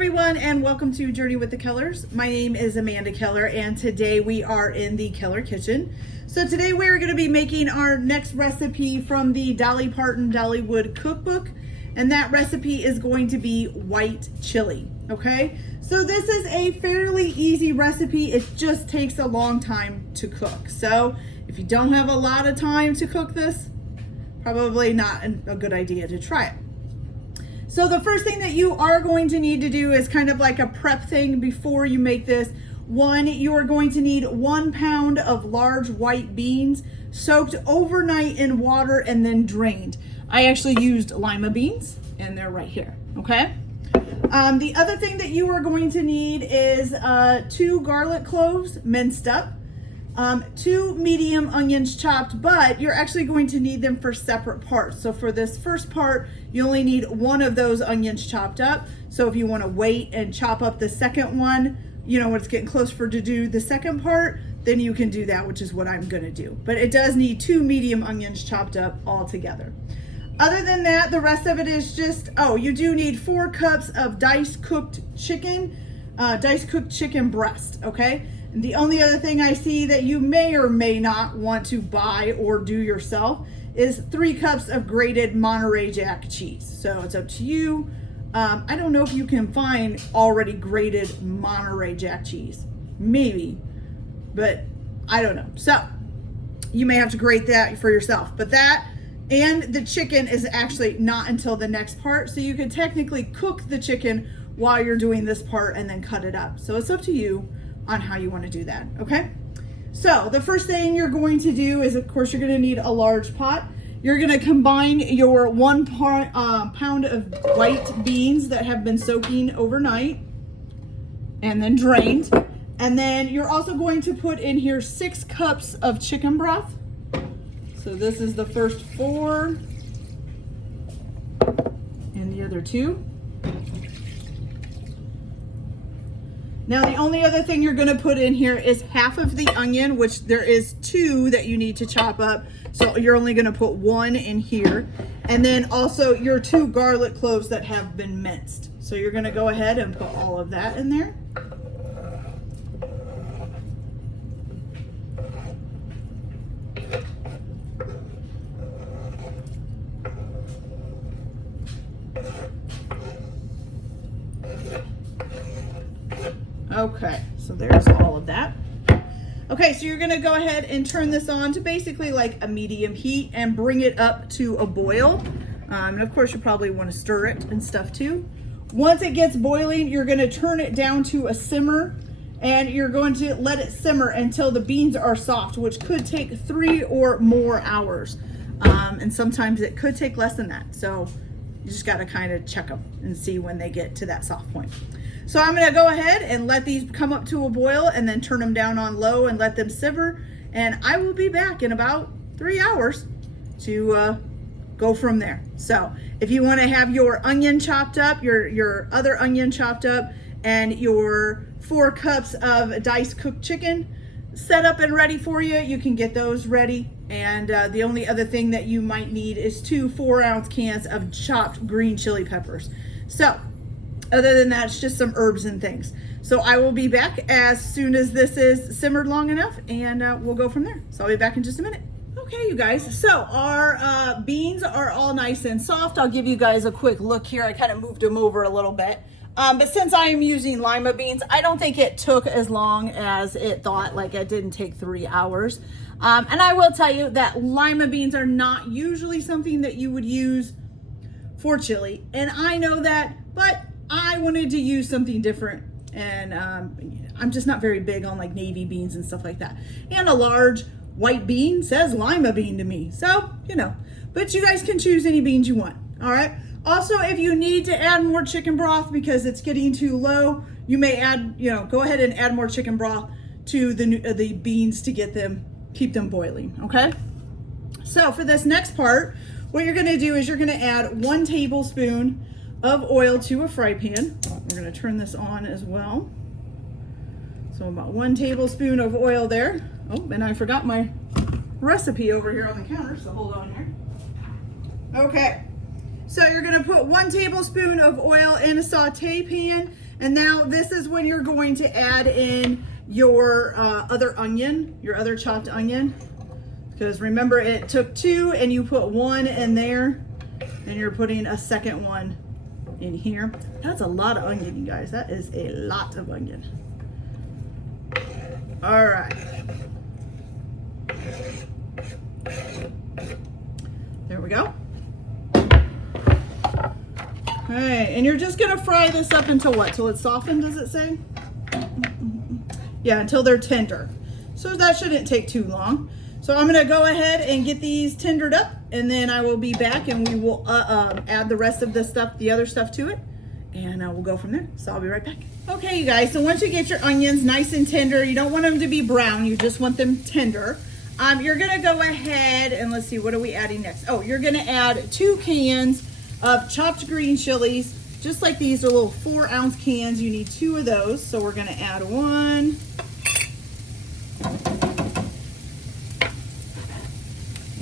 everyone, and welcome to Journey with the Kellers. My name is Amanda Keller, and today we are in the Keller kitchen. So today we're going to be making our next recipe from the Dolly Parton Dollywood cookbook, and that recipe is going to be white chili. Okay, so this is a fairly easy recipe. It just takes a long time to cook. So if you don't have a lot of time to cook this, probably not a good idea to try it. So the first thing that you are going to need to do is kind of like a prep thing before you make this. One, you are going to need 1 pound of large white beans soaked overnight in water and then drained. I actually used lima beans and they're right here, okay? The other thing that you are going to need is 2 garlic cloves minced up, 2 medium onions chopped, but you're actually going to need them for separate parts. So for this first part, you only need 1 of those onions chopped up. So if you want to wait and chop up the second one, you know, when it's getting close to do the second part, then you can do that, which is what I'm going to do. But it does need 2 medium onions chopped up all together. Other than that, the rest of it is just, you do need 4 cups of diced cooked chicken breast, okay? And the only other thing I see that you may or may not want to buy or do yourself is 3 cups of grated Monterey Jack cheese. So it's up to you. I don't know if you can find already grated Monterey Jack cheese. Maybe, but I don't know. So you may have to grate that for yourself. But that and the chicken is actually not until the next part. So you can technically cook the chicken while you're doing this part and then cut it up. So it's up to you on how you want to do that, okay? So the first thing you're going to do is, of course, you're going to need a large pot. You're going to combine your 1 pound of white beans that have been soaking overnight and then drained. And then you're also going to put in here 6 cups of chicken broth. So this is the first 4 and the other 2. Now the only other thing you're gonna put in here is half of the onion, which there is 2 that you need to chop up. So you're only gonna put 1 in here. And then also your 2 garlic cloves that have been minced. So you're gonna go ahead and put all of that in there. Okay, so there's all of that. Okay, so you're gonna go ahead and turn this on to basically like a medium heat and bring it up to a boil. And of course you probably wanna stir it and stuff too. Once it gets boiling, you're gonna turn it down to a simmer and you're going to let it simmer until the beans are soft, which could take 3 or more hours. And sometimes it could take less than that. So you just gotta kind of check them and see when they get to that soft point. So I'm gonna go ahead and let these come up to a boil and then turn them down on low and let them simmer. And I will be back in about 3 hours to go from there. So if you wanna have your onion chopped up, your other onion chopped up, and your 4 cups of diced cooked chicken set up and ready for you, you can get those ready. And the only other thing that you might need is 2 4-ounce cans of chopped green chili peppers. So other than that, it's just some herbs and things. So I will be back as soon as this is simmered long enough, and we'll go from there. So I'll be back in just a minute. Okay, you guys, so our beans are all nice and soft. I'll give you guys a quick look here. I kind of moved them over a little bit. But since I am using lima beans, I don't think it took as long as it thought. Like, it didn't take 3 hours. And I will tell you that lima beans are not usually something that you would use for chili. And I know that, but I wanted to use something different. And I'm just not very big on like navy beans and stuff like that. And a large white bean says lima bean to me. So, you know, but you guys can choose any beans you want. All right. Also, if you need to add more chicken broth because it's getting too low, you may add, go ahead and add more chicken broth to the beans to keep them boiling, okay? So for this next part, what you're gonna do is you're gonna add 1 tablespoon of oil to a fry pan. We're gonna turn this on as well. So about 1 tablespoon of oil there. Oh, and I forgot my recipe over here on the counter, so hold on here. Okay. So you're gonna put 1 tablespoon of oil in a saute pan, And now this is when you're going to add in your other onion, your other chopped onion. Because remember, it took 2 and you put 1 in there, and you're putting a second one in here. That's a lot of onion, you guys. That is a lot of onion. All right. There we go. Okay, and you're just gonna fry this up until what? Till it's softened, does it say? Yeah, until they're tender. So that shouldn't take too long. So I'm gonna go ahead and get these tendered up, and then I will be back and we will add the rest of the stuff, the other stuff to it, and we'll go from there. So I'll be right back. Okay, you guys, so once you get your onions nice and tender, you don't want them to be brown, you just want them tender. You're gonna go ahead and let's see, what are we adding next? Oh, you're gonna add 2 cans of chopped green chilies, just like these are little 4-ounce cans. You need 2 of those. So we're gonna add 1.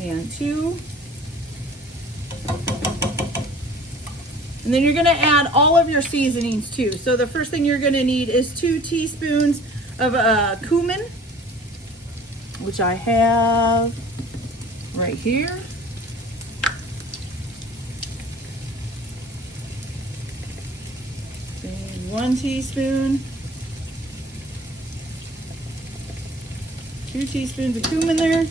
And 2. And then you're gonna add all of your seasonings too. So the first thing you're gonna need is 2 teaspoons of cumin, which I have right here. And 1 teaspoon. 2 teaspoons of cumin there.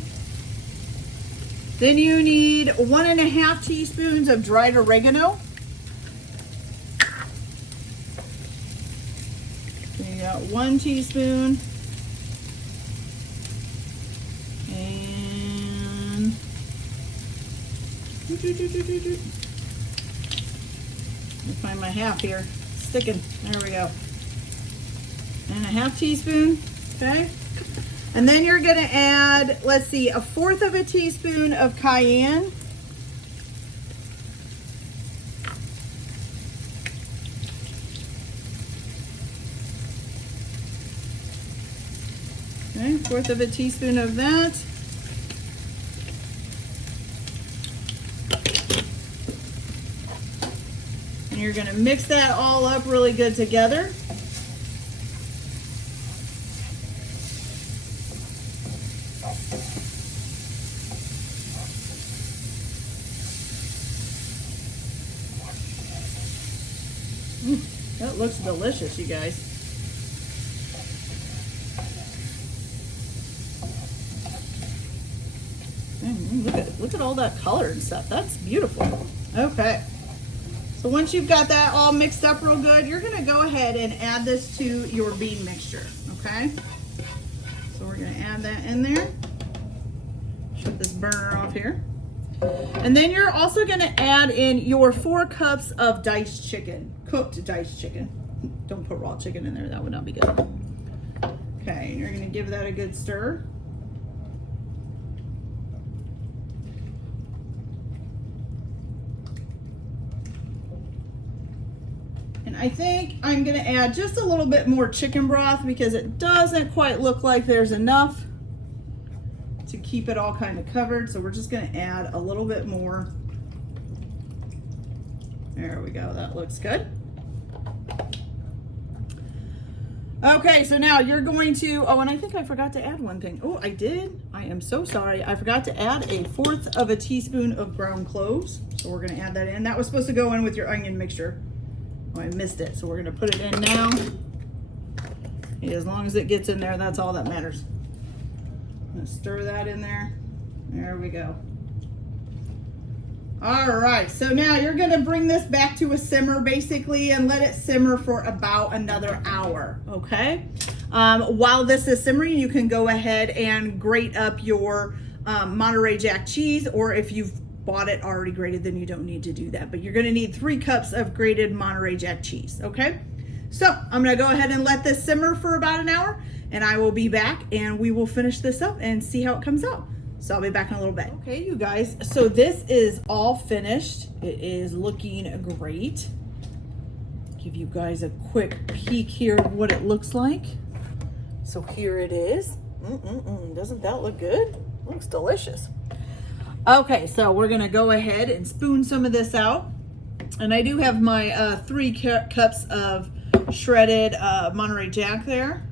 Then you need 1.5 teaspoons of dried oregano. So you got 1 teaspoon. And let me find my half here. Sticking. There we go. And 1/2 teaspoon. Okay. And then you're going to add, let's see, 1/4 teaspoon of cayenne. Okay, 1/4 teaspoon of that. And you're going to mix that all up really good together. That looks delicious, you guys. Look at all that color and stuff. That's beautiful. Okay. So once you've got that all mixed up real good, you're gonna go ahead and add this to your bean mixture, okay? So we're gonna add that in there. Shut this burner off here. And then you're also gonna add in your 4 cups of diced chicken, cooked diced chicken. Don't put raw chicken in there, that would not be good. Okay, and you're gonna give that a good stir. And I think I'm gonna add just a little bit more chicken broth because it doesn't quite look like there's enough to keep it all kind of covered. So we're just gonna add a little bit more. There we go, that looks good. Okay, so now you're going to, oh, and I think I forgot to add one thing. Oh, I did, I am so sorry. I forgot to add 1/4 teaspoon of ground cloves. So we're gonna add that in. That was supposed to go in with your onion mixture. Oh, I missed it, so we're gonna put it in now. As long as it gets in there, that's all that matters. I'm gonna stir that in there. There we go. All right, so now you're gonna bring this back to a simmer basically and let it simmer for about another hour, okay? While this is simmering, you can go ahead and grate up your Monterey Jack cheese, or if you've bought it already grated, then you don't need to do that. But you're gonna need 3 cups of grated Monterey Jack cheese, okay? So I'm gonna go ahead and let this simmer for about an hour, and I will be back and we will finish this up and see how it comes out. So I'll be back in a little bit. Okay, you guys, so this is all finished. It is looking great. Give you guys a quick peek here of what it looks like. So here it is. Doesn't that look good? Looks delicious. Okay, so we're gonna go ahead and spoon some of this out. And I do have my 3 cups of shredded Monterey Jack there.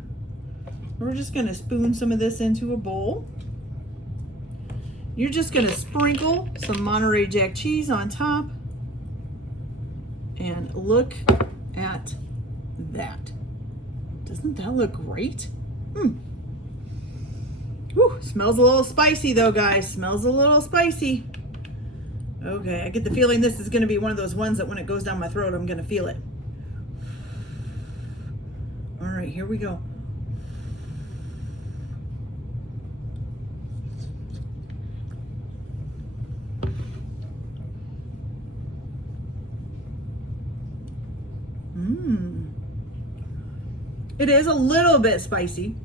We're just gonna spoon some of this into a bowl. You're just gonna sprinkle some Monterey Jack cheese on top. And look at that. Doesn't that look great? Whew, smells a little spicy though, guys. Smells a little spicy. Okay, I get the feeling this is gonna be one of those ones that when it goes down my throat, I'm gonna feel it. All right, here we go. It is a little bit spicy,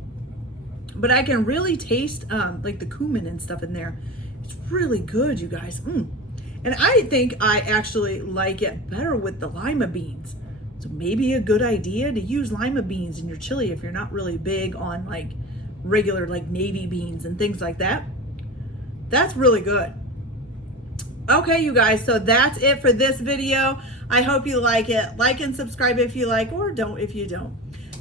but I can really taste like the cumin and stuff in there. It's really good, you guys. And I think I actually like it better with the lima beans. So maybe a good idea to use lima beans in your chili if you're not really big on like regular like navy beans and things like that. That's really good. Okay, you guys, so that's it for this video. I hope you like it. Like and subscribe if you like, or don't if you don't.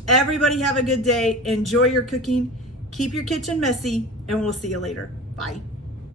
Everybody have a good day. Enjoy your cooking. Keep your kitchen messy, and we'll see you later. Bye.